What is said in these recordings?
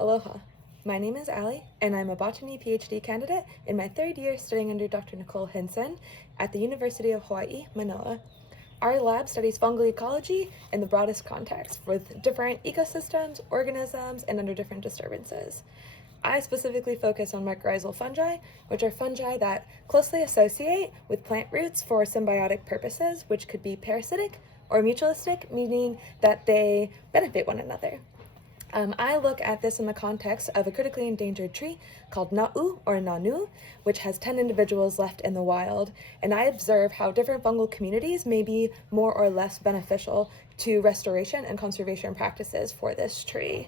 Aloha. My name is Allie, and I'm a Botany PhD candidate in my third year studying under Dr. Nicole Hinson at the University of Hawaii, Manoa. Our lab studies fungal ecology in the broadest context with different ecosystems, organisms, and under different disturbances. I specifically focus on mycorrhizal fungi, which are fungi that closely associate with plant roots for symbiotic purposes, which could be parasitic or mutualistic, meaning that they benefit one another. I look at this in the context of a critically endangered tree called Na'u or Nānū, which has 10 individuals left in the wild, and I observe how different fungal communities may be more or less beneficial to restoration and conservation practices for this tree.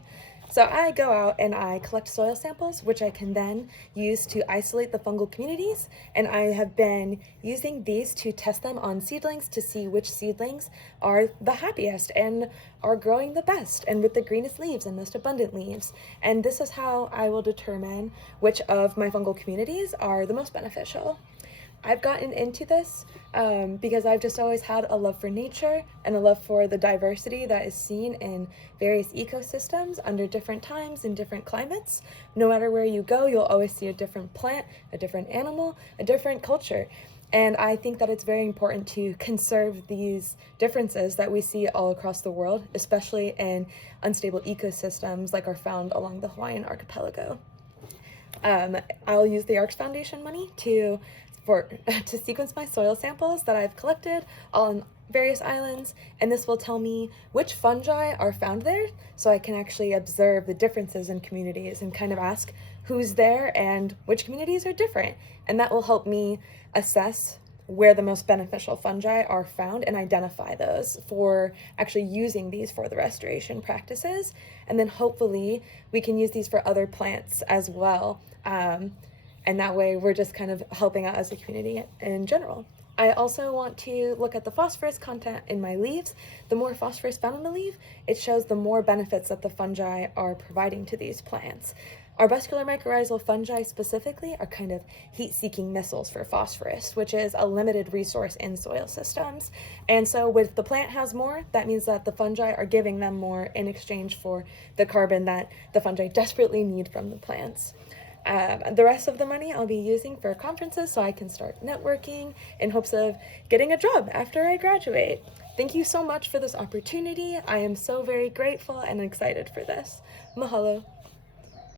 So I go out and I collect soil samples, which I can then use to isolate the fungal communities, and I have been using these to test them on seedlings to see which seedlings are the happiest and are growing the best and with the greenest leaves and most abundant leaves. And this is how I will determine which of my fungal communities are the most beneficial. I've gotten into this because I've just always had a love for nature and a love for the diversity that is seen in various ecosystems under different times and different climates. No matter where you go, you'll always see a different plant, a different animal, a different culture. And I think that it's very important to conserve these differences that we see all across the world, especially in unstable ecosystems like are found along the Hawaiian archipelago. I'll use the ARCS Foundation money to sequence my soil samples that I've collected on various islands, and this will tell me which fungi are found there, so I can actually observe the differences in communities and kind of ask who's there and which communities are different. And that will help me assess where the most beneficial fungi are found and identify those for actually using these for the restoration practices. And then hopefully we can use these for other plants as well. And that way we're just kind of helping out as a community in general. I also want to look at the phosphorus content in my leaves. The more phosphorus found in a leaf, it shows the more benefits that the fungi are providing to these plants. Arbuscular mycorrhizal fungi specifically are kind of heat-seeking missiles for phosphorus, which is a limited resource in soil systems. And so if the plant has more, that means that the fungi are giving them more in exchange for the carbon that the fungi desperately need from the plants. The rest of the money I'll be using for conferences so I can start networking in hopes of getting a job after I graduate. Thank you so much for this opportunity. I am so very grateful and excited for this. Mahalo.